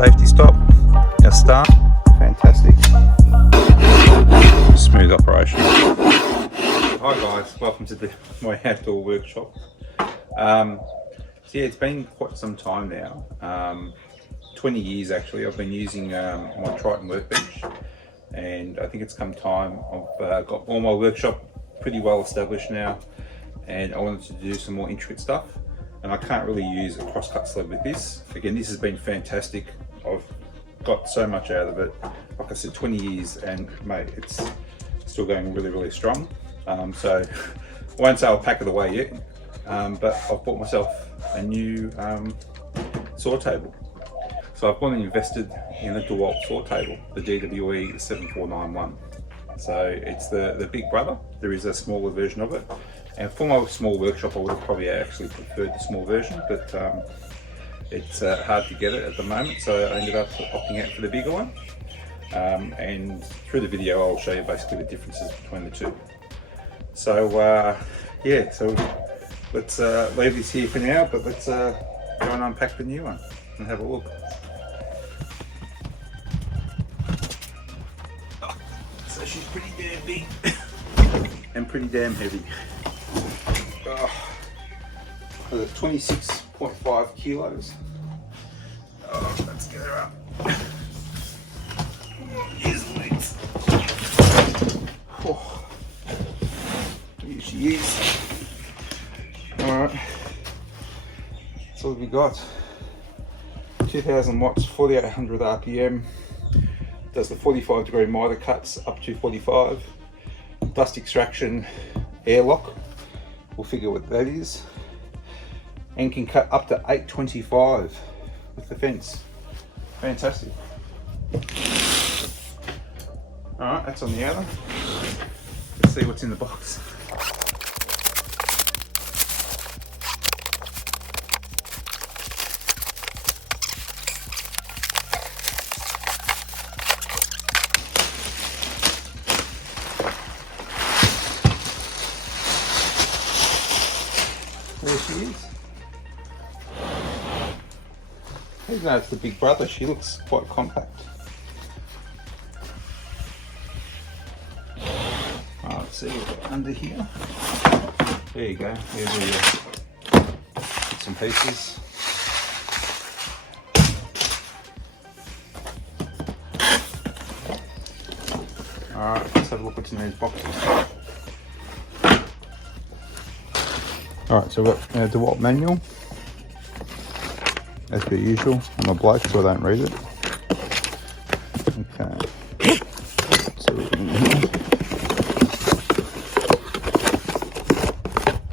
Safety stop, our start, fantastic. Smooth operation. Hi guys, welcome to my outdoor workshop. So yeah, it's been quite some time now, 20 years actually. I've been using my Triton workbench, and I think it's come time. I've got all my workshop pretty well established now, and I wanted to do some more intricate stuff, and I can't really use a crosscut sled with this. Again, this has been fantastic. I've got so much out of it. Like I said, 20 years, and mate, it's still going really strong. So I won't say I'll pack it away yet, but I've bought myself a new saw table. So I've gone and invested in a Dewalt saw table, the DWE7491. So it's the big brother. There is a smaller version of it, and for my small workshop I would have probably actually preferred the small version, but it's hard to get it at the moment, so I ended up opting out for the bigger one. And through the video I'll show you basically the differences between the two. So yeah, so let's leave this here for now, but let's go and unpack the new one and have a look. So she's pretty damn big and pretty damn heavy. For the 26.5 kilos. Oh, let's get her up. Here's the legs. Oh, here she is. Alright, so what have we got? 2000 watts, 4800 RPM. Does the 45-degree miter cuts up to 45. Dust extraction airlock. We'll figure what that is. And can cut up to 825 with the fence. Fantastic. Alright, that's on the outer. Let's see what's in the box. There she is. Even though it's the big brother, she looks quite compact. Let's see what we've got under here. There you go. Here's all your bits and pieces. Alright, let's have a look what's in these boxes. Alright, so we've got our Dewalt manual, as per usual. I'm a bloke, so I don't read it. Okay. So we're in here.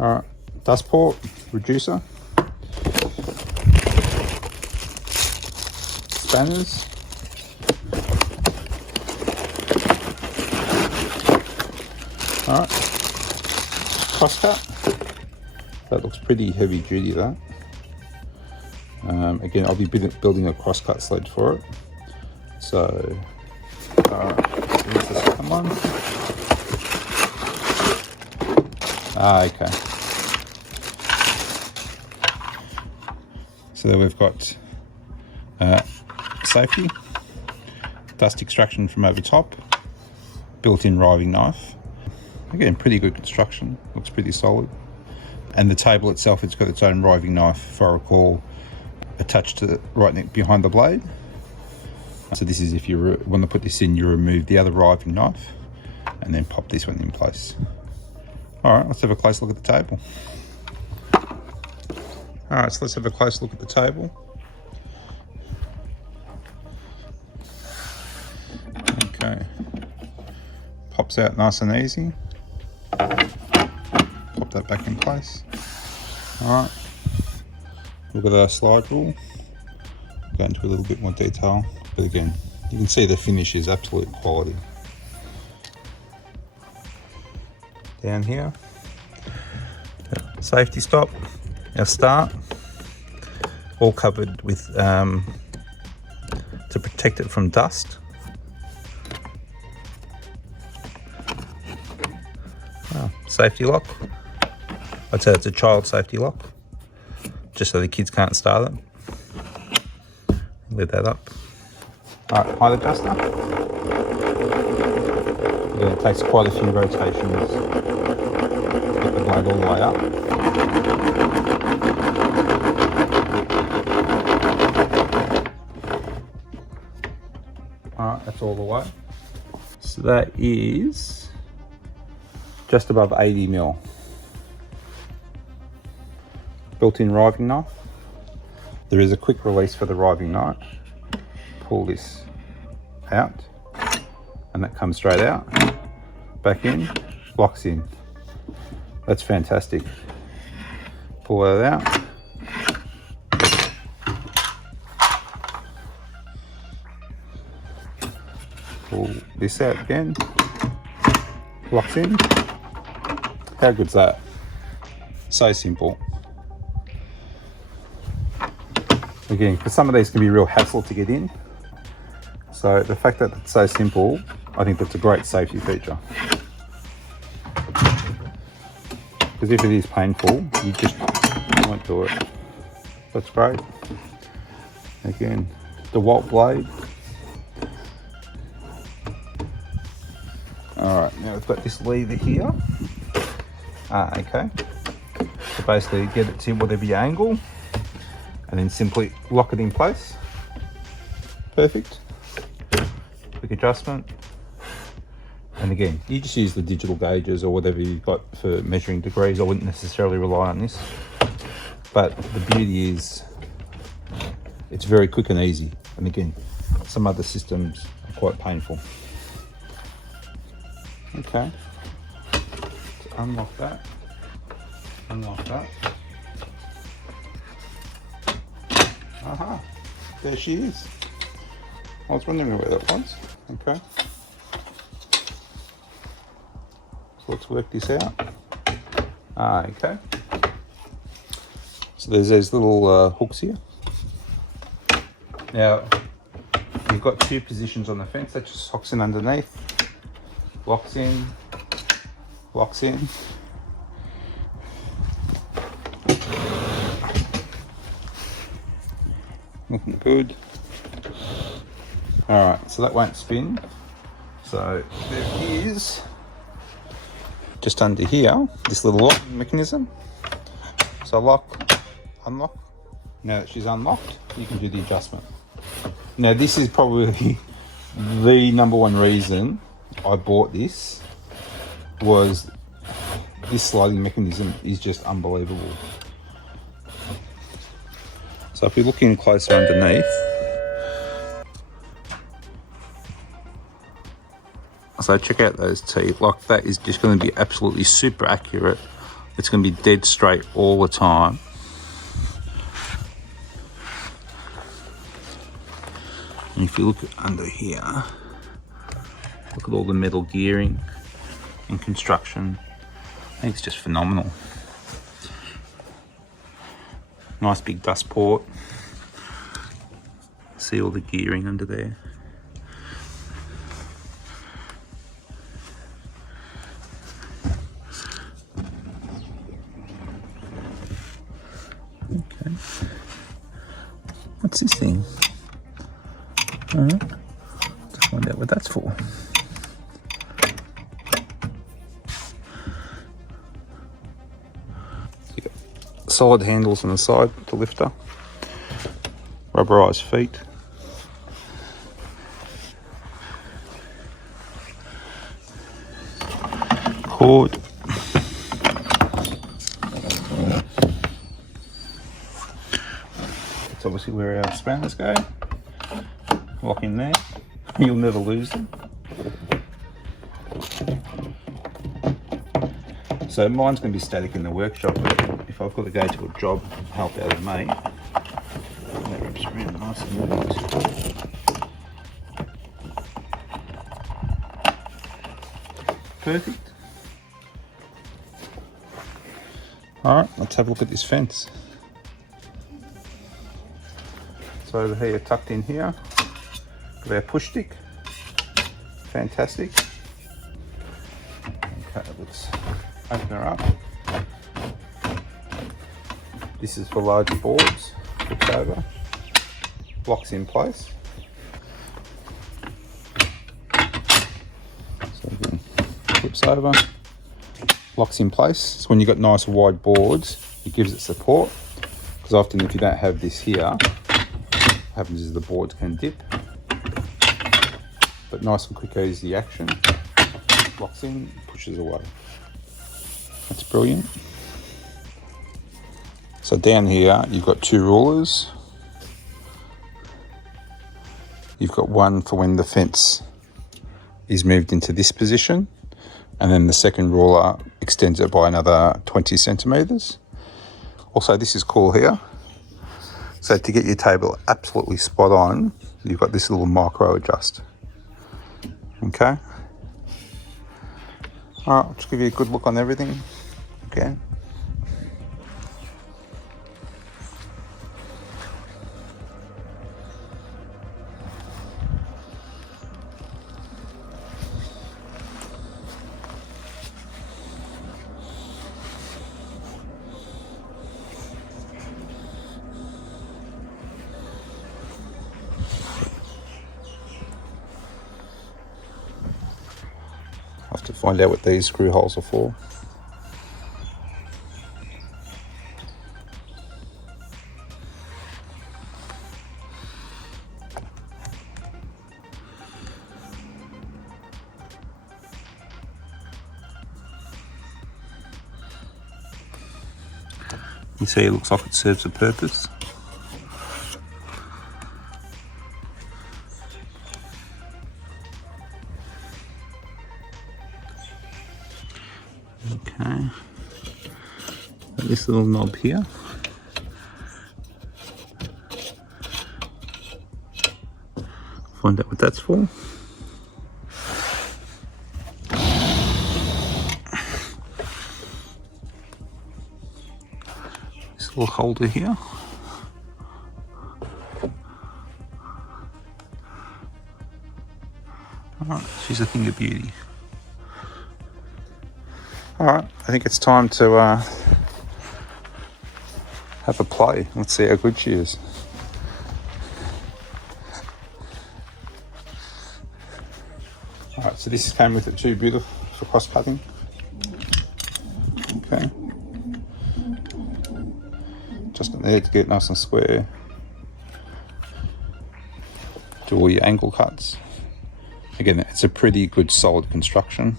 Alright, dust port, reducer, spanners, alright, crosscut. That looks pretty heavy duty, that. Again, I'll be building a crosscut sled for it. So, here's the second one. Okay. So there we've got safety, dust extraction from over top, built-in riving knife. Again, pretty good construction, looks pretty solid. And the table itself, it's got its own riving knife, if I recall, attached to right behind the blade. So this is if you want to put this in, you remove the other riving knife and then pop this one in place. Alright, let's have a close look at the table. Alright, so let's have a close look at the table. Okay. Pops out nice and easy. Pop that back in place. Alright. Look at our slide rule. Go into a little bit more detail, but again, you can see the finish is absolute quality. Down here, safety stop, our start, all covered with to protect it from dust. Safety lock. I'd say it's a child safety lock, just so the kids can't start it. Lift that up. Alright, height adjuster. Again, it takes quite a few rotations to get the blade all the way up. Alright, that's all the way. So that is just above 80 mil. Built-in riving knife. There is a quick release for the riving knife. Pull this out and that comes straight out, back in, locks in. That's fantastic. Pull that out. Pull this out again, locks in. How good's that? So simple. Again, because some of these can be real hassle to get in. So the fact that it's so simple, I think that's a great safety feature. Because if it is painful, you just won't do it. That's great. Again, Dewalt blade. Alright, now we've got this lever here. Okay. So basically get it to whatever your angle and then simply lock it in place. Perfect. Quick adjustment. And again, you just use the digital gauges or whatever you've got for measuring degrees. I wouldn't necessarily rely on this. But the beauty is it's very quick and easy. And again, some other systems are quite painful. Okay, so unlock that, unlock that. Aha, there she is. I was wondering where that was. Okay, so let's work this out. Okay, so there's these little hooks here. Now, you've got two positions on the fence. That just hooks in underneath. Locks in, locks in. Looking good. Alright, so that won't spin. So there is, just under here, this little locking mechanism. So lock, unlock. Now that she's unlocked, you can do the adjustment. Now this is probably the number one reason I bought this, was this sliding mechanism is just unbelievable. So if we look in closer underneath, so check out those teeth. Like that is just going to be absolutely super accurate. It's going to be dead straight all the time. And if you look under here, look at all the metal gearing and construction. I think it's just phenomenal. Nice big dust port. See all the gearing under there. Okay. What's this thing? Alright. Let's find out what that's for. Solid handles on the side, the lifter, rubberized feet, cord, that's obviously where our spanners go. Lock in there, you'll never lose them. So mine's going to be static in the workshop, but if I've got to go to a job and help out of me, that wraps around nice and neat. Perfect. Alright, let's have a look at this fence. So over here, tucked in here, got our push stick. Fantastic. Okay, let's open her up. This is for larger boards, flips over. locks in place. So again, flips over, locks in place. So when you've got nice wide boards, it gives it support. Because often if you don't have this here, what happens is the boards can dip. But nice and quick, easy action. Locks in, pushes away. That's brilliant. So down here, you've got 2 rulers. You've got one for when the fence is moved into this position, and then the second ruler extends it by another 20 centimeters. Also, this is cool here. So to get your table absolutely spot on, you've got this little micro adjust. Okay. All right, I'll just give you a good look on everything again. I'll have to find out what these screw holes are for. You see, it looks like it serves a purpose. Okay, this little knob here. Find out what that's for. This little holder here. Alright, she's a thing of beauty. Alright, I think it's time to have a play. Let's see how good she is. Alright, so this came with it too, beautiful for cross cutting. Okay. Just in there to get it nice and square. Do all your angle cuts. Again, it's a pretty good solid construction.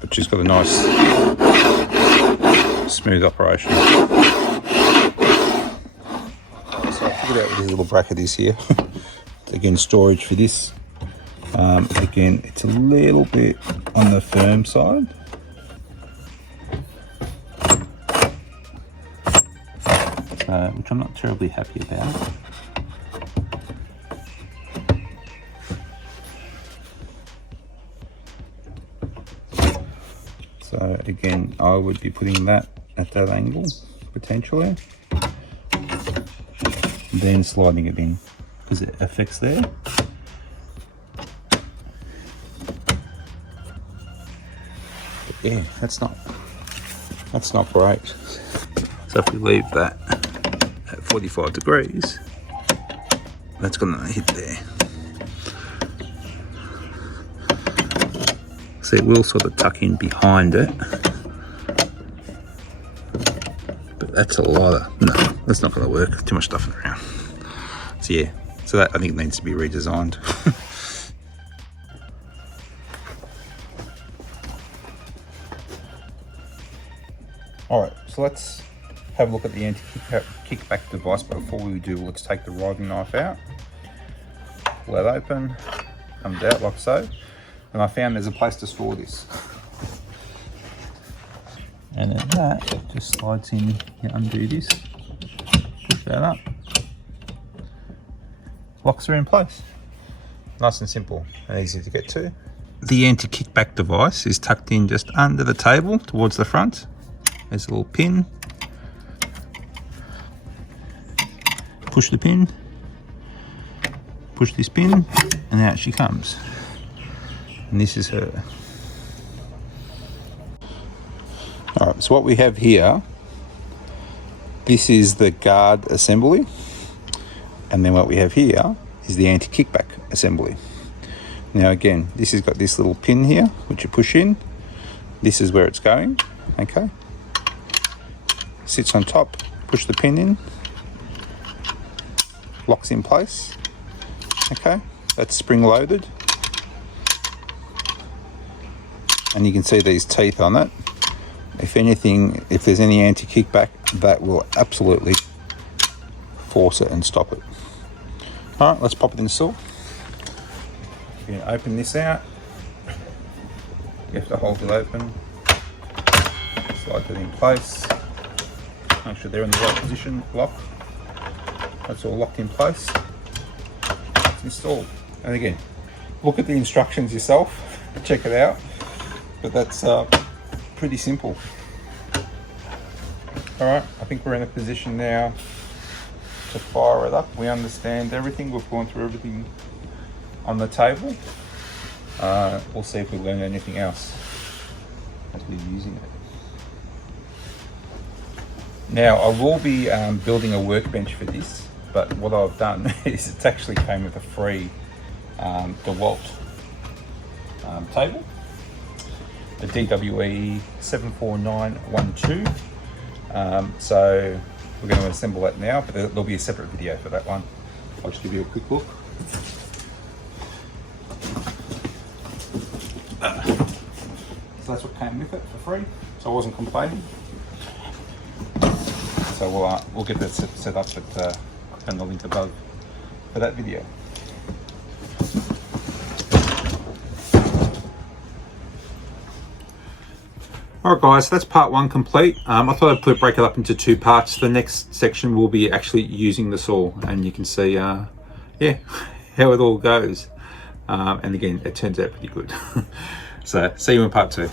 But she's got a nice smooth operation. So I figured out what this little bracket is here. Again, storage for this. Again, it's a little bit on the firm side. Which I'm not terribly happy about. So again, I would be putting that at that angle, potentially. Then sliding it in, because it affects there. But yeah, that's not great. So if we leave that at 45 degrees, that's gonna hit there. So it will sort of tuck in behind it. But that's a lot of, no, that's not gonna work. Too much stuff around. So yeah, so that I think needs to be redesigned. All right, so let's have a look at the anti-kickback device, but before we do, let's take the riding knife out. Pull that open, comes out like so, and I found there's a place to store this. And then that just slides in, you undo this, push that up, locks are in place. Nice and simple and easy to get to. The anti-kickback device is tucked in just under the table towards the front. There's a little pin. Push the pin, push this pin, and out she comes. And this is her. Alright, so what we have here, this is the guard assembly, and then what we have here is the anti-kickback assembly. Now again, this has got this little pin here which you push in. This is where it's going, okay? Sits on top, push the pin in, locks in place, okay? That's spring loaded. And you can see these teeth on it. If anything, if there's any anti-kickback, that will absolutely force it and stop it. All right, let's pop it in the saw. You're gonna open this out. You have to hold it open. Slide it in place. Make sure they're in the right position, lock. That's all locked in place. It's installed. And again, look at the instructions yourself, check it out. But that's pretty simple. All right, I think we're in a position now to fire it up. We understand everything. We've gone through everything on the table. We'll see if we learn anything else as we're using it. Now, I will be building a workbench for this, but what I've done is it actually came with a free Dewalt table. The DWE7491 so we're going to assemble that now, but there'll be a separate video for that one. I'll just give you a quick look. So that's what came with it for free, so I wasn't complaining. So we'll get that set up at and the link above for that video. Alright guys, that's part one complete. I thought I'd break it up into two parts. The next section will be actually using the saw, and you can see yeah, how it all goes. And again, it turns out pretty good. So see you in part two.